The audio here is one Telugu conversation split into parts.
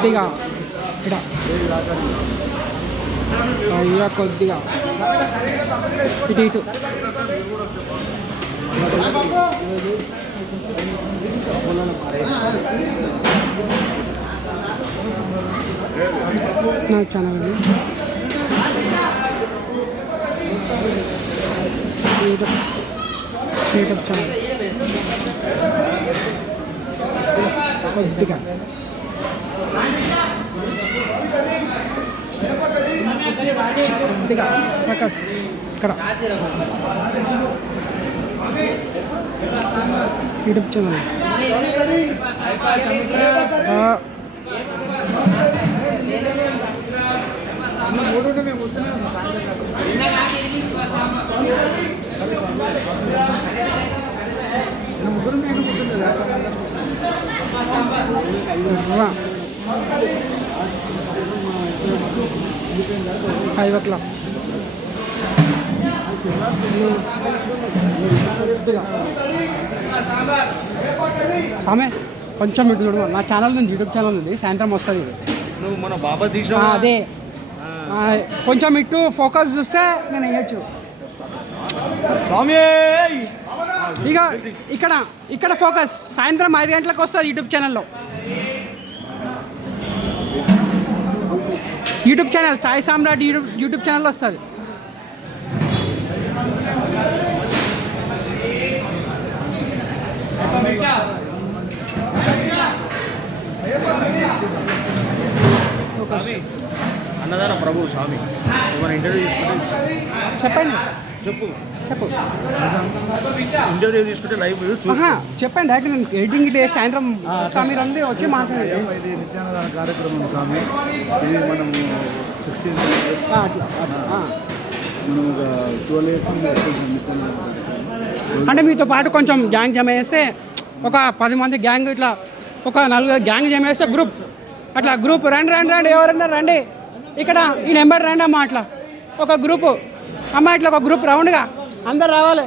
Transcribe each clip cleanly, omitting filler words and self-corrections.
కొద్దిగా ఇక్కడ అయ్యా కొద్దిగా ఇటు ఇటు నా ఛానల్ యూట్యూబ్ ఛానల్ కొద్దిగా కొద్దిగా ఫోకస్ ఇక్కడ యూట్యూబ్ ఛానల్ ఫైవ్ ఓ క్లాక్ సామే కొంచెం ఇటు చూడు. నా ఛానల్ ఉంది, యూట్యూబ్ ఛానల్ ఉంది, సాయంత్రం వస్తుంది. మన బాబా అదే కొంచెం ఇటు ఫోకస్ చూస్తే నేను వేయచ్చు. ఇక ఇక్కడ ఇక్కడ ఫోకస్ సాయంత్రం 5 గంటలకు వస్తుంది యూట్యూబ్ ఛానల్లో. యూట్యూబ్ ఛానల్ సాయి సామ్రాట్ యూట్యూబ్ ఛానల్లో వస్తుంది. అన్నదాన ప్రభు స్వామి ఇంటర్వ్యూ తీసుకుంటే చెప్పండి. చెప్పు ఇంటర్వ్యూ తీసుకుంటే లైవ్ చెప్పండి. అయితే నేను ఎడిటింగ్ ఇట్లా సాయంత్రం స్వామి రండి వచ్చి మాట్లాడండి. ఇది నిత్యాన్నదాన కార్యక్రమం స్వామి. ఇది మనం 16 అట్లా మనం ఒక 12 years అంటే మీతో పాటు కొంచెం గ్యాంగ్ జమ చేస్తే ఒక 10 మంది గ్యాంగ్ ఇట్లా ఒక 4 గ్యాంగ్ జమ చేస్తే గ్రూప్ అట్లా గ్రూప్ రండి ఎవరన్నా రండి ఇక్కడ ఈ నెంబర్ రండి అమ్మ అట్లా ఒక గ్రూపు అమ్మ ఇట్లా ఒక గ్రూప్ రౌండ్గా అందరు రావాలి.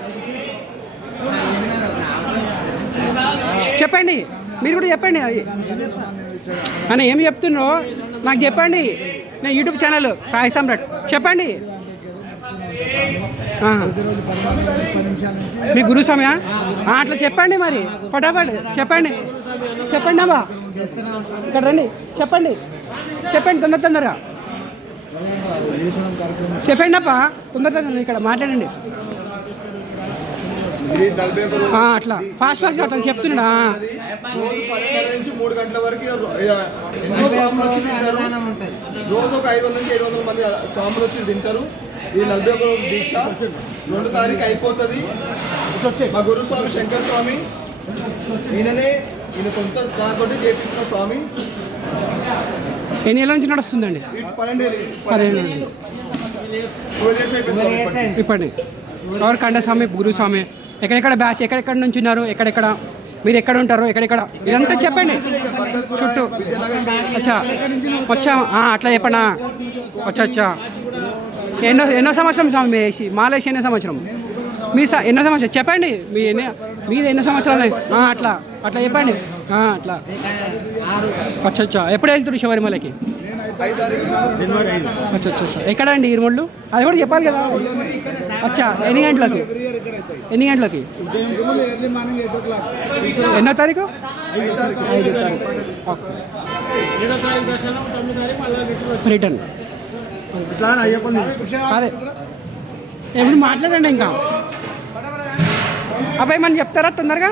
చెప్పండి మీరు కూడా చెప్పండి. అని ఏమి చెప్తున్నారో నాకు చెప్పండి. నేను యూట్యూబ్ ఛానల్ సాయి సామ్రాట్ చెప్పండి. మీ గురుస్వామియా అట్లా చెప్పండి మరి ఫటాఫట్ చెప్పండి అమ్మా ఇక్కడ రండి చెప్పండి తొందరగా చెప్పండి అప్ప తొందరగా ఇక్కడ మాట్లాడండి. అట్లా ఫాస్ట్గా అట్లా చెప్తున్నా. 12 నుంచి 3 గంటల వరకు రోజు ఒక 500 నుంచి 700 మంది స్వాములు వచ్చి తింటారు. ఈ 41 దీక్ష 2 తారీఖు అయిపోతుంది. మా గురుస్వామి శంకర్ స్వామి ఈయన సొంత దాంతో చేపిస్తున్న స్వామి. ఎన్ని ఏళ్ళ నుంచి నడుస్తుందండి? 12 నుండి ఇప్పటి ఎవరు కండస్వామి గురుస్వామి ఎక్కడెక్కడ బ్యాచ్ ఎక్కడెక్కడ నుంచి ఉన్నారు, ఎక్కడెక్కడ మీరు ఎక్కడ ఉంటారు, ఎక్కడెక్కడ ఇదంతా చెప్పండి చుట్టూ. అచ్చా వచ్చా అట్లా చెప్పండి. వచ్చా ఎన్నో సంవత్సరం స్వామి వేసి మాలేసి ఎన్నో సంవత్సరం మీ ఎన్నో సంవత్సరం చెప్పండి. మీది ఎన్నో సంవత్సరాలు అట్లా చెప్పండి. అట్లా అచ్చా ఎప్పుడు వెళ్తున్నారు శబరిమలకి? అచ్చా ఎక్కడ అండి ఇరుమళ్ళు? అది కూడా చెప్పాలి కదా. అచ్చా ఎన్ని గంటలకి ఎన్నో తారీఖు? 5 తారీఖు రిటర్న్. అదే ఎప్పుడు మాట్లాడండి. ఇంకా అబ్బాయి మనం చెప్తారా తొందరగా?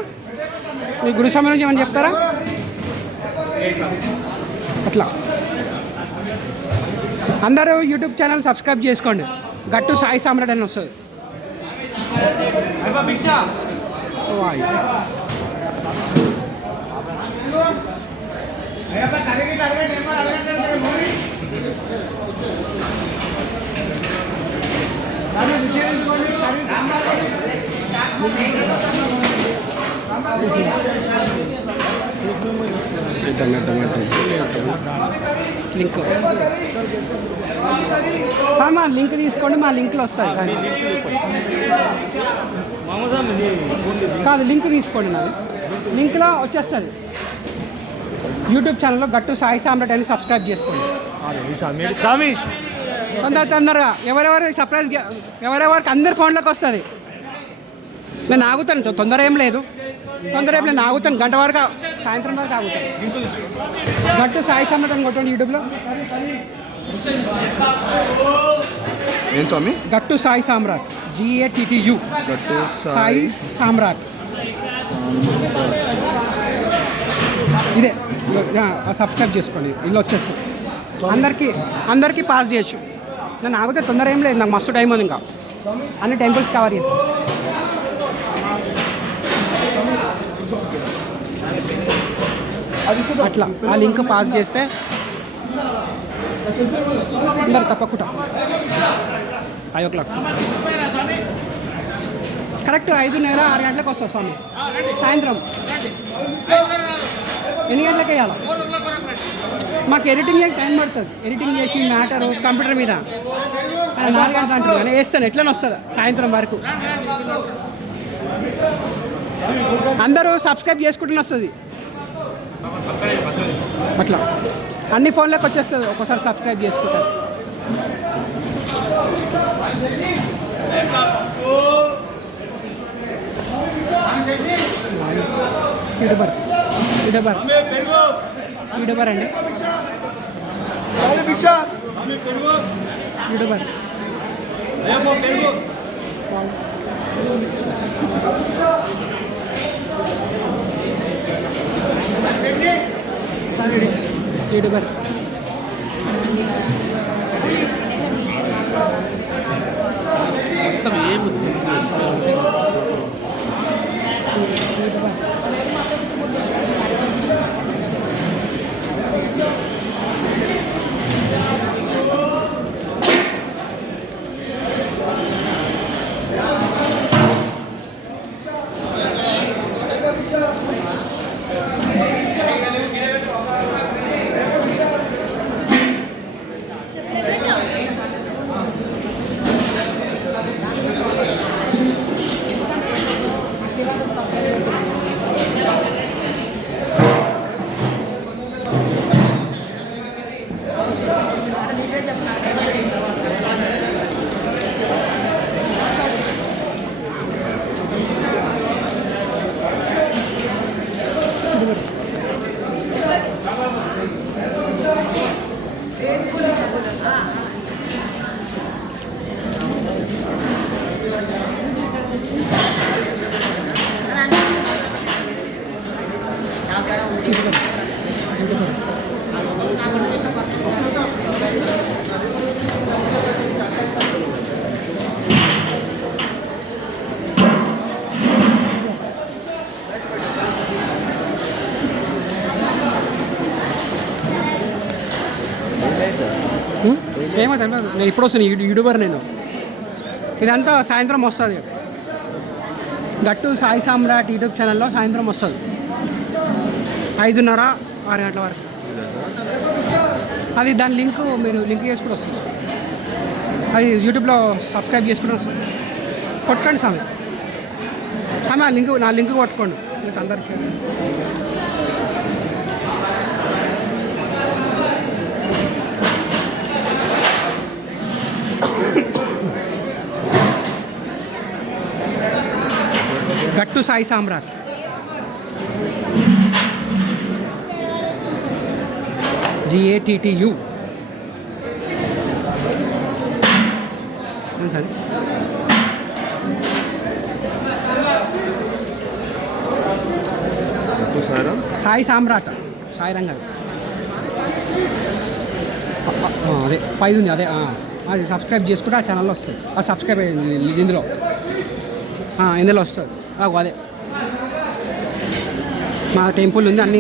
మీ గురుస్వామి నుంచి ఏమని చెప్తారా? అట్లా అందరూ యూట్యూబ్ ఛానల్ సబ్స్క్రైబ్ చేసుకోండి. గట్టు సాయి సామ్రాట్ అని వస్తుంది. లింక్ మా లింక్ తీసుకోండి, మా లింక్లో వస్తాయి. కాదు, లింక్ తీసుకోండి, నాది లింక్లో వచ్చేస్తుంది. యూట్యూబ్ ఛానల్లో గట్టు సాయి సామ్రాట్ అని సబ్స్క్రైబ్ చేసుకోండి. తొందరగా ఎవరెవరికి అందరి ఫోన్లోకి వస్తుంది. నేను ఆగుతాను, తొందర ఏం లేదు, నేను ఆగుతాను. గంట వరకు, సాయంత్రం వరకు ఆగుతాను. గట్టు సాయి సామ్రాట్ అని కొట్టండి యూట్యూబ్లో. ఏం స్వామి? గట్టు సాయి సామ్రాట్, GATTU, గట్టు సాయి సామ్రాట్. ఇదే సబ్స్క్రైబ్ చేసుకోండి, ఇల్లు వచ్చేస్తుంది. అందరికీ పాస్ చేయొచ్చు. నేను ఆగితే తొందర ఏం లేదు, నాకు మస్తు టైం ఉంది. ఇంకా అన్ని టెంపుల్స్ కవర్ చేస్తాను. అట్లా ఆ లింక్ పాస్ చేస్తే అందరు తప్పకుండా 5 o'clock కరెక్ట్ 5:30 6 గంటలకు వస్తుంది స్వామి. సాయంత్రం ఎన్ని గంటలకు వేయాలి? మాకు ఎడిటింగ్ టైం పడుతుంది. ఎడిటింగ్ చేసి మ్యాటర్ కంప్యూటర్ మీద 4 గంటలు అంటారు, కానీ వేస్తాను ఎట్లనే వస్తుంది సాయంత్రం వరకు. అందరూ సబ్స్క్రైబ్ చేసుకుంటూనే వస్తుంది. అట్లా అన్ని ఫోన్లకు వచ్చేస్తుంది, ఒక్కోసారి సబ్స్క్రైబ్ చేసుకుంటారు. యూట్యూబర్ అండి, యూట్యూబర్. యూట్యూబర్ ఏమో తెలియదు. నేను ఇప్పుడు వస్తాను, యూట్యూబర్ నేను. ఇదంతా సాయంత్రం వస్తుంది. గట్టు సాయి సామ్రాట్ యూట్యూబ్ ఛానల్లో సాయంత్రం వస్తుంది 5:30 6 గంటల వరకు. అది దాని లింక్ మీరు లింక్ చేసుకుని వస్తుంది. అది యూట్యూబ్లో సబ్స్క్రైబ్ చేసుకుని వస్తుంది. కొట్టుకోండి స్వామి, నా లింక్ కొట్టుకోండి మీకు అందరికీ. గట్టు సాయి సామ్రాట్, GATTU. సరే, సాయి సామ్రాట్, సాయి రంగారు అదే 5 ఉంది. అది సబ్స్క్రైబ్ చేసుకుంటే ఆ ఛానల్లో వస్తుంది. అది సబ్స్క్రైబ్ అయ్యింది ఇందులో వస్తుంది. అదే మా టెంపుల్ ఉంది, అన్నీ